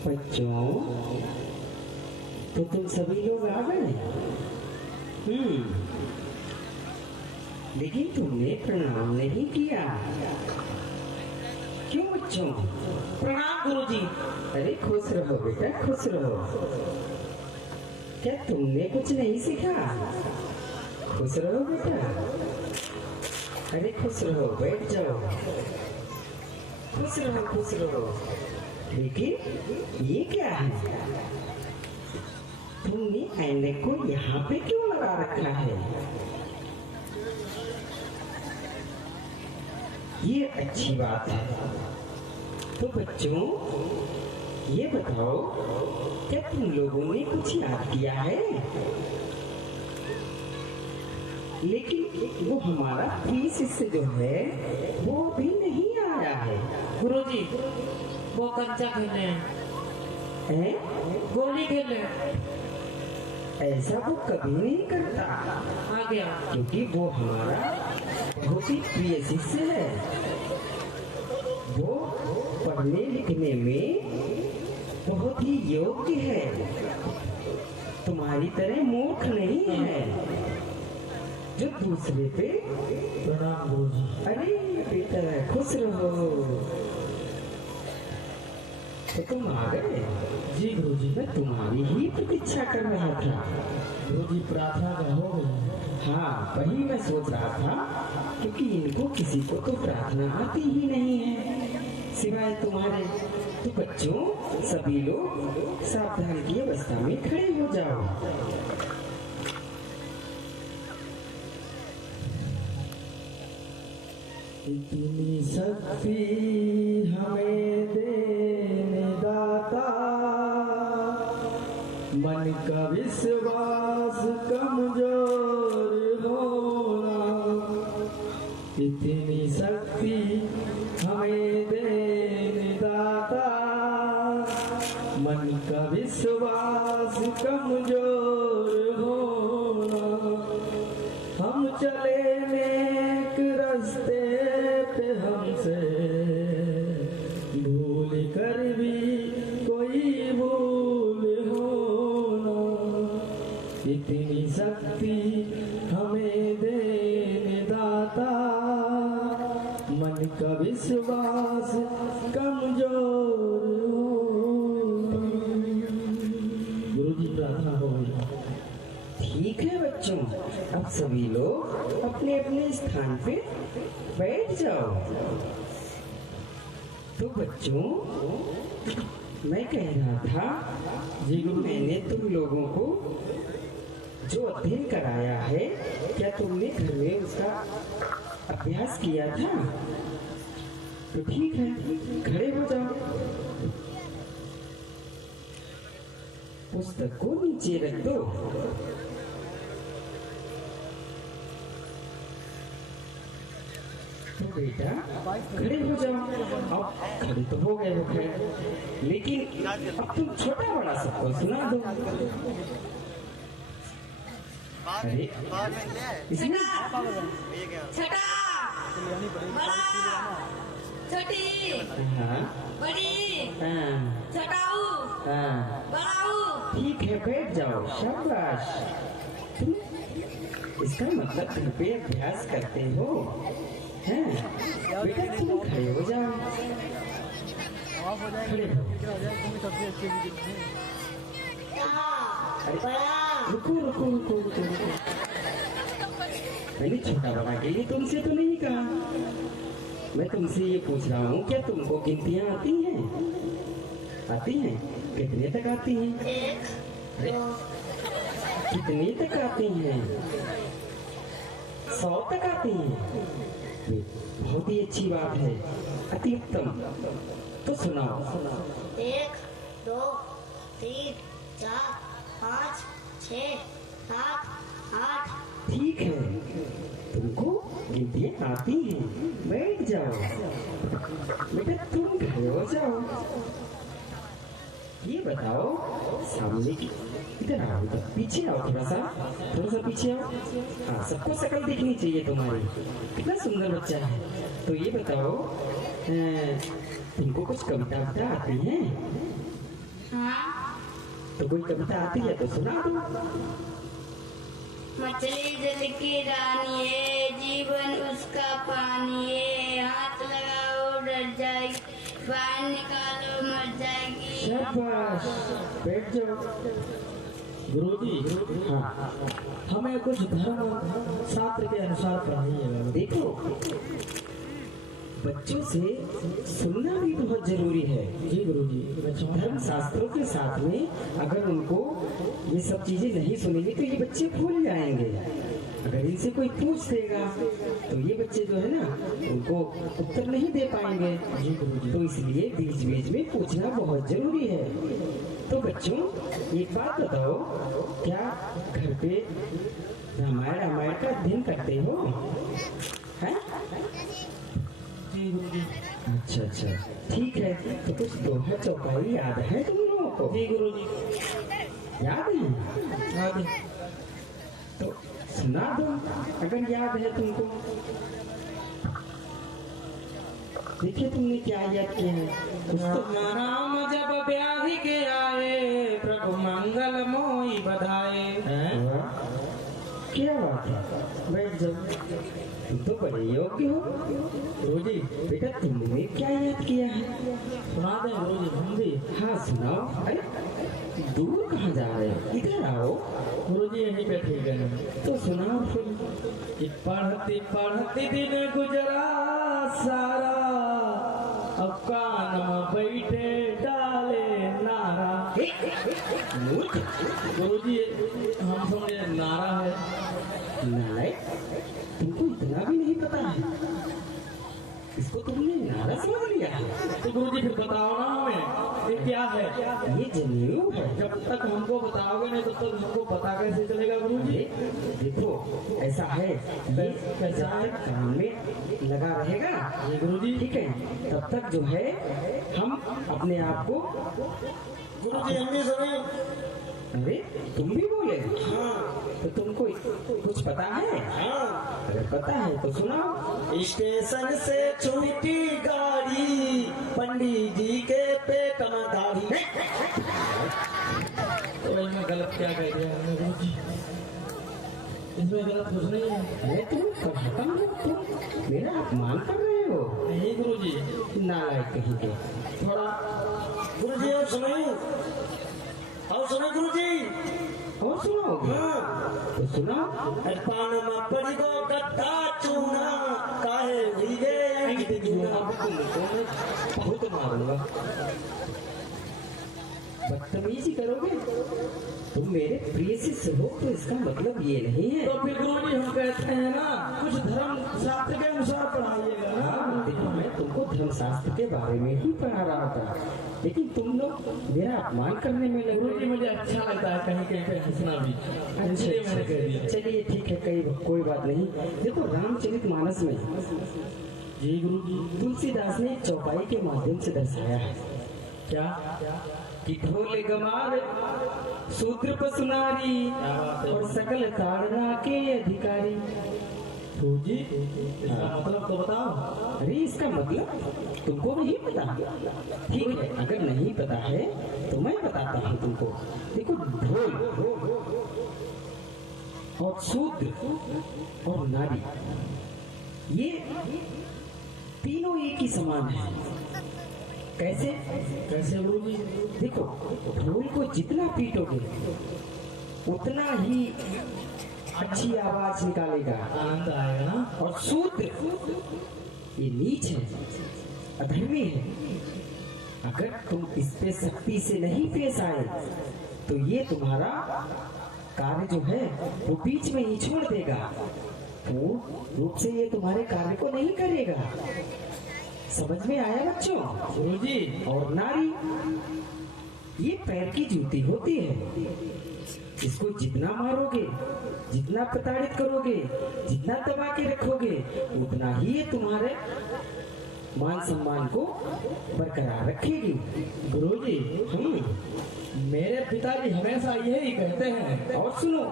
बच्चों, तो तुम सभी लोग आ गए। लेकिन तुमने प्रणाम नहीं किया, क्यों बच्चों? प्रणाम गुरुजी। अरे खुश रहो बेटा, खुश रहो। क्या तुमने कुछ नहीं सीखा? खुश रहो बेटा। अरे खुश रहो, बैठ जाओ। खुश रहो, खुश रहो। लेकिन ये क्या है? तुमने ऐनक को यहाँ पे क्यों लगा रखा है? ये अच्छी बात है। तो बच्चों, ये बताओ, क्या तुम लोगों ने कुछ याद किया है? लेकिन वो हमारा प्रिय शिष्य जो है वो अभी नहीं आया है। गुरुजी, वो कंचा खेले हैं? गोली खेले। ऐसा वो कभी नहीं करता, आ गया। क्योंकि वो हमारा बहुत ही प्रिय शिष्य है। वो पढ़ने लिखने में बहुत ही योग्य है, तुम्हारी तरह मूर्ख नहीं है जो दूसरे पे। प्रणाम गुरुजी। अरे बेटा, खुश रहो। तो तुम आ गए? जी गुरुजी। मैं तुम्हारी ही प्रतीक्षा कर रहा था। गुरुजी, प्रार्थना का हो गई। हाँ, वही मैं सोच रहा था, क्योंकि इनको किसी को तो प्रार्थना आती ही नहीं है सिवाय तुम्हारे। तो बच्चों, सभी लोग सावधान की अवस्था में खड़े हो जाओ। इतनी शक्ति हमें देने दाता, मन का विश्वास कमजोर होना। इतनी शक्ति हमें देने दाता, मन का विश्वास कमजोर होना। हम चले नेक रास्ते पे, हमसे भूल कर भी कोई भूल होना। इतनी शक्ति हमें देने दाता, मन का विश्वास कमजोर होना। गुरुजी, प्रार्थना हो गई। ठीक है बच्चों, अब सभी लोग अपने अपने स्थान पे बैठ जाओ। तो बच्चों, मैं कह रहा था जी, मैंने तुम लोगों को जो अध्ययन कराया है, क्या तुमने घर में उसका अभ्यास किया था? तो ठीक है, खड़े हो जाओ। पुस्तक को नीचे रख दो। तो बेटा खड़े हो जाओ। अब खड़े तो हो गए हो, खैर, लेकिन अब तुम छोटा बड़ा सबको सुना दो। अरे इसमें छोटा, बड़ा, छोटी, हाँ बड़ी, हाँ छोटाऊ, हाँ, बड़ाऊ। ठीक है, बैठ जाओ। शाबाश। तुम इसका मतलब घर पे अभ्यास करते हो, हैं? बेटा तुम खड़े हो जाओ। खड़े हो। अरे रुको रुको रुको रुको रुको। मैंने छोटा बड़ा के लिए तुमसे तो नहीं कहा। मैं तुमसे ये पूछ रहा हूँ, क्या तुमको गिनतियाँ आती हैं? आती हैं? कितने तक आती हैं? 1, 2, कितने तक आती हैं? 100 तक आती हैं? बहुत ही अच्छी बात है, अति उत्तम। तो सुनाओ। 1, 2, 3, 4, 5, 6, 7, 8। ठीक है, तुमको गिनतियाँ आती हैं, बैठ जाओ। बेटा तुम खड़े हो जाओ। ये बताओ, सामने की इधर आओ, इधर पीछे आओ, थोड़ा सा पीछे आओ। हाँ, सबको शक्ल दिखनी चाहिए तुम्हारी। कितना सुंदर बच्चा है। तो ये बताओ, तुमको कुछ कविता आती हैं? हाँ। तो कोई कविता आती है तो सुना दो। मछली जल की रानी है, जीवन उसका पानी है, हाथ लगाओ डर जाएगी, बाहर निकालो मर जाएगी। शाबाश, बैठ जाओ। गुरुजी हाँ हमें कुछ धर्म शास्त्र के अनुसार पढ़ाइएगा। देखो, बच्चों से सुनना भी बहुत जरूरी है। जी गुरुजी मैं धर्म शास्त्रों के साथ में अगर उनको ये सब चीजें नहीं सुनेंगे तो ये बच्चे भूल जाएंगे। अगर इनसे कोई पूछ देगा तो ये बच्चे जो है ना उनको उत्तर नहीं दे पाएंगे। जी गुरुजी। तो इसलिए बीच बीच में पूछना बहुत जरूरी है। तो बच्चों एक बात बताओ, क्या घर पे रामायण का अध्ययन करते हो? हैं? जी गुरुजी। अच्छा अच्छा, ठीक है। तो कुछ दोहा चौपाई याद है तुम लोगों को? जी गुरुजी। याद है? आगे तो सुना दो अगर याद है तुमको। देखिए तुमने क्या याद किया है कुछ तो। राम जब ब्याह के आए, प्रभु मंगल मोई बधाए। वाह, क्या बात है, बैठ जाओ। तुम तो बड़े योग्य हो। गुरुजी बेटा तुमने क्या याद किया है? सुना दें गुरुजी हम भी। हाँ सुनाओ। अरे दूर कहाँ जा रहे हो, इधर आओ। गुरुजी यहीं पे ठीक है। तो सुनाओ फिर। कि पढ़ती पढ़ती दिन गुजरा सारा, अब कान में बैठे डाले नारा। मूर्ख, गुरुजी हम समझे नारा है। नालायक, तुमको इतना भी नहीं पता है, इसको तुमने नारा समझ लिया है। तो गुरुजी फिर बताओ ना हमें ये क्या है। ये जनेऊ है। जब तक हमको बताओगे नहीं तब तक हमको पता कैसे चलेगा गुरुजी। देखो ऐसा है, ये कैसा है, कान में लगा रहेगा। जी गुरुजी। ठीक है, तब तक जो है हम अपने आप को। गुरुजी हम भी सुने। अरे तुम भी बोले? तो तुमको कुछ पता है? अगर पता है तो सुनाओ। स्टेशन से छूटी गाड़ी, पंडित जी के पेट में दाढ़ी। तो इसमें गलत क्या कह दिया हमने गुरुजी? इसमें गलत कुछ नहीं है। मैं तुम्हें पढ़ाता हूँ, तुम मेरा अपमान कर रहे हो। नहीं गुरुजी। नालायक कहीं के। थोड़ा गुरुजी आप सुनाइए, और सुनो गुरुजी। और सुनाओगे? तो सुनाओ। पान में पड़ी गो गट्टा चूना, काहे हुई गए जूना। तुमको मैं बहुत मारूंगा। बदतमीजी करोगे? तुम मेरे प्रिय शिष्य हो तो इसका मतलब ये नहीं है। तो फिर गुरुजी हम कहते हैं ना कुछ धर्म शास्त्र के अनुसार पढ़ाइएगा ना। हाँ, देखो मैं तुमको धर्मशास्त्र के बारे में ही पढ़ा रहा था, लेकिन तुम लोग मेरा अपमान करने में लगे। गुरुजी मुझे अच्छा लगता है कहीं कहीं पे हंसना भी, इसलिए मैंने कह दिया। चलिए ठीक है, कोई बात नहीं। देखो रामचरितमानस में जी गुरुजी। तुलसीदास ने चौपाई के माध्यम से दर्शाया है क्या कि ढोल गमार शूद्र पसुनारी और सकल ताड़ना के अधिकारी। गुरुजी इसका मतलब तो बताओ। अरे इसका मतलब तुमको नहीं पता? ठीक है, अगर नहीं पता है तो मैं बताता हूँ तुमको। देखो ढोल और शूद्र और नारी ये तीनों एक ही समान है। कैसे? कैसे गुरुजी? देखो ढोल को जितना पीटोगे उतना ही अच्छी आवाज निकालेगा, आनंद आएगा ना। और शूद्र ये नीच है, अधर्मी है। अगर तुम इस पे सख्ती से नहीं पेश आए तो ये तुम्हारा कार्य जो है वो बीच में ही छोड़ देगा, पूर्ण रूप से ये तुम्हारे कार्य को नहीं करेगा। समझ में आया बच्चों? गुरुजी और नारी ये पैर की जूती होती है, इसको जितना मारोगे, जितना प्रताड़ित करोगे, जितना दबा के रखोगे, उतना ही ये तुम्हारे मान सम्मान को बरकरार रखेगी। गुरुजी हम मेरे पिताजी हमेशा यही कहते हैं। और सुनो,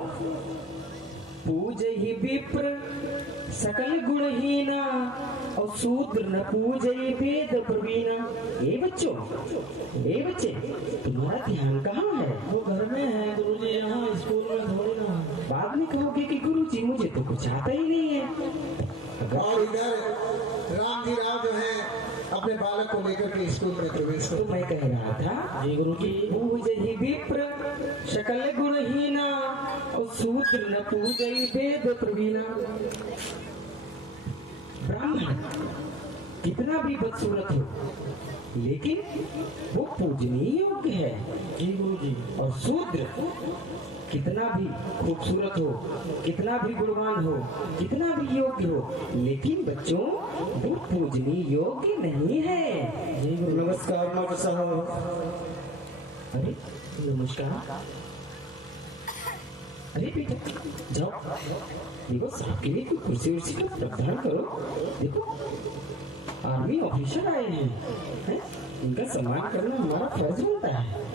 पूजहि विप्र सकल गुणहीना और शूद्र न पूजहि वेद प्रवीणा। ए बच्चों, ए बच्चे, तुम्हारा ध्यान कहाँ है? वो घर में है गुरुजी, यहाँ स्कूल में थोड़ी ना। बाद में कहोगे कि गुरुजी मुझे तो कुछ आता ही नहीं है। और इधर राम जी राव जो है अपने बालक को लेकर के स्कूल में प्रवेश तो कर। मैं कह रहा था, जी गुरुजी। पूजहि विप्र सकल गुणहीना और शूद्र न पूजहि वेद प्रवीणा। ब्राह्मण कितना भी बदसूरत हो लेकिन वो पूजनीय योग्य है। जी गुरुजी। और शूद्र कितना भी खूबसूरत हो, कितना भी गुणवान हो, कितना भी योग्य हो, लेकिन बच्चों वो पूजनीय योग्य नहीं है। जी गुरु। नमस्कार मौलवी साहब। अरे नमस्कार। अरे बेटा जाओ, देखो साहब के लिए कोई कुर्सी उर्सी का प्रावधान करो। देखो आर्मी ऑफिसर आए हैं, इनका सम्मान करना हमारा फर्ज होता है।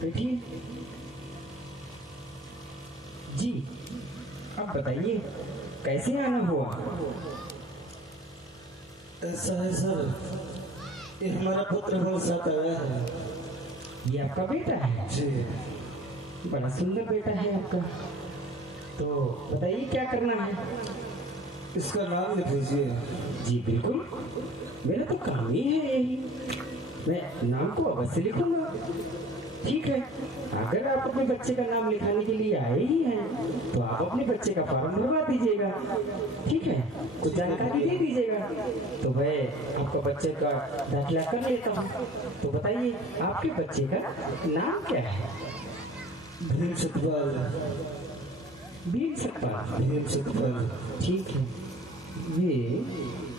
बैठिए जी। अब बताइए कैसे आना हुआ? ऐसा है सर, ये हमारा पुत्र हमारे साथ आया है। ये आपका बेटा है? जी। बड़ा सुंदर बेटा है आपका। तो बताइए क्या करना है? इसका नाम लिख लीजिए। जी बिल्कुल, मेरा तो काम ही है यही। मैं नाम को अवश्य लिखूंगा। ठीक है, अगर आप अपने बच्चे का नाम लिखाने के लिए आए ही हैं तो आप अपने बच्चे का फॉर्म भरवा दीजिएगा। ठीक है, कुछ जानकारी दे दीजिएगा तो मैं आपका बच्चे का दाखिला कर लेता हूँ। तो बताइए आपके बच्चे का नाम क्या है? भीम सतपाल। भीम सतपाल। भीम सतपाल। ठीक है, ये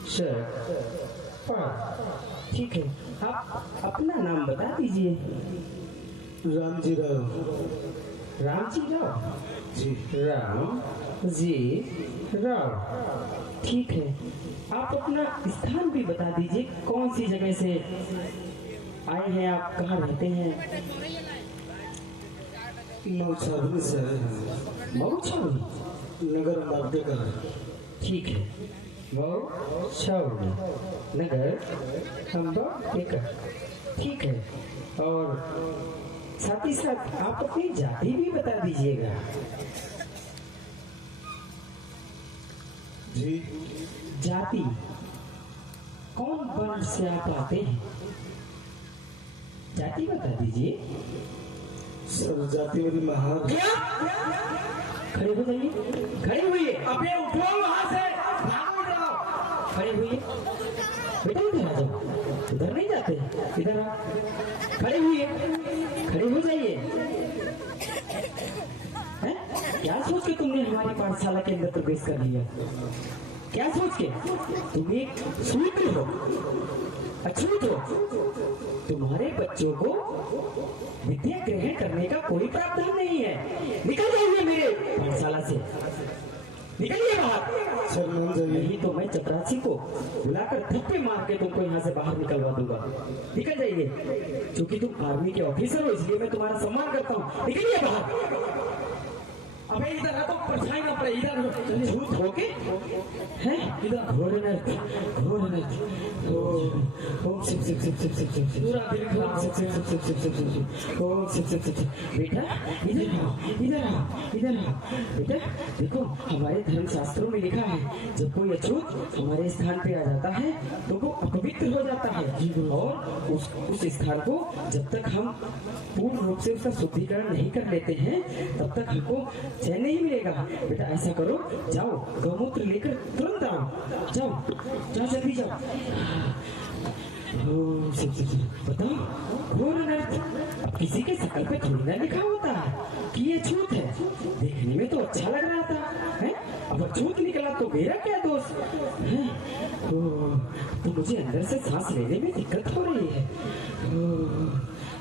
सतपाल। ठीक है, आप अपना नाम बता दीजिए। राम जी राव। राम जी राव। जी। राम जी राव। ठीक है, आप अपना स्थान भी बता दीजिए, कौन सी जगह से आए हैं आप, कहाँ रहते हैं? मऊछावनी से आए हैं। मऊछावनी नगर अम्बादेकर। ठीक है, मऊछावनी नगर अम्बादेकर। ठीक है, और साथ ही साथ आप अपनी जाति भी बता दीजिएगा। जी। जाति कौन वर्ण से आप आते हैं? जाति बता दीजिए। सर जाति मेरी महान। खड़े हो जाइए, खड़े हुइए। अबे उठो वहां से, भागो जाओ। खड़े हुइए बेटा, इधर आ जाओ। इधर नहीं जाते, इधर आ। खड़े हुइए, खड़े हो जाइए। हैं? क्या सोच के तुमने हमारी पाठशाला के अंदर प्रवेश कर लिया? क्या सोच के? तुम एक शूद्र हो, अछूत हो। तुम्हारे बच्चों को विद्या ग्रहण करने का कोई प्रावधान नहीं है। निकल जाइए मेरे पाठशाला से, निकलिए बाहर। सर मान जाइए। नहीं तो मैं चपरासी को बुलाकर थप्पे मार के तुमको यहाँ से बाहर निकलवा दूंगा। निकल जाइए, क्योंकि तुम आर्मी के ऑफिसर हो इसलिए मैं तुम्हारा सम्मान करता हूँ। निकलिए बाहर। अबे इधर आ, तो परछाई ना पड़े। इधर झूठ हो के हैं, इधर घोर नर्त, घोर नर्त। ओम सिप सिप सिप सिप सिप सिप। पूरा दिन खराब। सिप सिप सिप सिप सिप सिप सिप। ओम सिप सिप सिप सिप। बेटा इधर आओ, इधर आओ, इधर आओ। बेटा देखो, हमारे धर्म शास्त्रों में लिखा है जब कोई अछूत हमारे स्थान पे आ जाता है तो वो अपवित्र हो जाता है, और उस स्थान को जब तक हम पूर्ण रूप से उसका शुद्धिकरण नहीं कर लेते हैं तब तक हमको चैन नहीं मिलेगा। बेटा ऐसा करो, जाओ गौमूत्र लेकर तुरंत आओ। जाओ जाओ, जल्दी जाओ। बताओ, घोर अनर्थ। अब किसी के शकल पे थोड़ी ना लिखा होता है कि ये छूत है। देखने में तो अच्छा लग रहा था, हैं? अब छूत निकला तो मेरा क्या दोष है? तो मुझे अंदर से सांस लेने में दिक्कत हो रही है।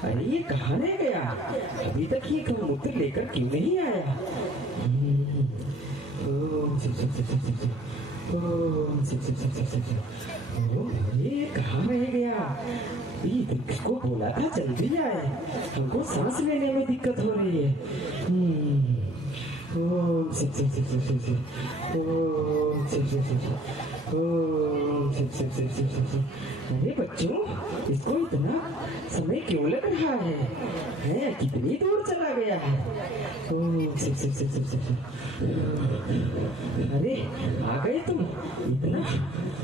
अरे ये कहाँ रह गया? अभी तक ये गौमूत्र लेकर क्यों नहीं आया? ये कहाँ रह गया? ये किसको बोला था जल्दी आए, हमको सांस लेने में दिक्कत हो रही है। ओम शिव शिव शिव शिव शिव शिव, ओम शिव शिव शिव शिव, ओम शिव शिव शिव शिव शिव शिव। अरे बच्चों, इसको इतना समय क्यों लग रहा है? कितनी दूर चला गया है? ओम शिव शिव शिव शिव शिव शिव। अरे आ गए तुम,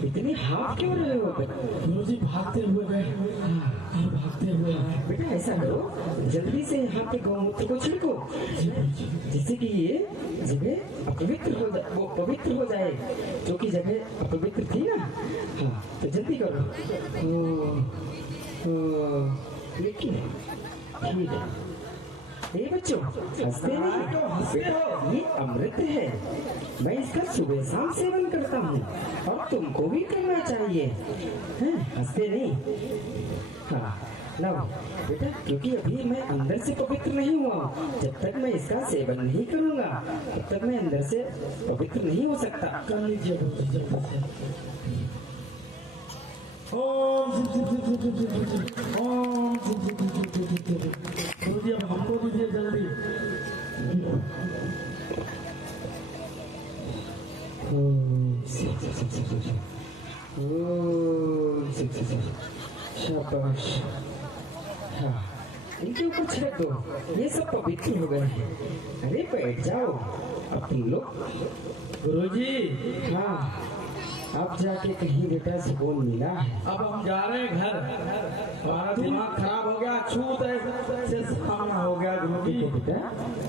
इतने हाफ क्यों रहे हो? गुरुजी भागते हुए गए, भागते हुए आए। बेटा ऐसा करो, जल्दी से यहाँ पे गौमूत्र को छिड़को, जिससे कि ये जगह पवित्र हो जाए, जो कि जगह अपवित्र थी ना। हाँ तो जल्दी करो। लेकिन ठीक है। ये बच्चों हंसते नहीं, ये अमृत है, मैं इसका सुबह शाम सेवन करता हूँ और तुमको भी करना चाहिए, हंसते नहीं। हाँ लो बेटा, क्योंकि अभी मैं अंदर से पवित्र नहीं हुआ, जब तक मैं इसका सेवन नहीं करूँगा तब तक मैं अंदर से पवित्र नहीं हो सकता। कर लीजिए ओम शिव शिव शिव शिव शिव शिव शिव, ओम शिव शिव शिव शिव शिव शिव शिव। गुरुजी अब हमको दीजिए जल्दी। ओम शिव शिव शिव शिव शिव, ओम शिव शिव शिव। शाबाश। हाँ इनके ऊपर छिड़क दो, ये सब पवित्र हो गए हैं। अरे बैठ जाओ अब तुम लोग। गुरुजी हाँ अब जाके कहीं बेटा सुकून मिला है। अब हम जा रहे हैं घर, हमारा दिमाग खराब हो गया, छूत से सामना हो गया। गुरुजी देखो बेटा,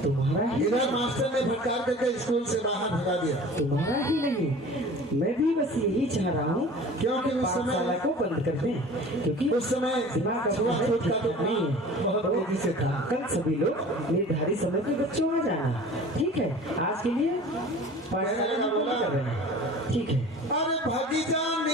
तुम्हारा ही इधर मास्टर ने फटकार करके स्कूल से बाहर भगा दिया, तुम्हारा ही नहीं, मैं भी बस यही चाह रहा हूँ क्योंकि उस पाठशाला समय को बंद कर दें, क्योंकि उस समय दिमाग छुआछूत का तो नहीं है। बहुत तेजी से था। कल सभी लोग निर्धारित समय के बच्चों आ जाना, ठीक है? आज के लिए पाठशाला को बंद कर रहे हैं, ठीक है? अरे भागी जान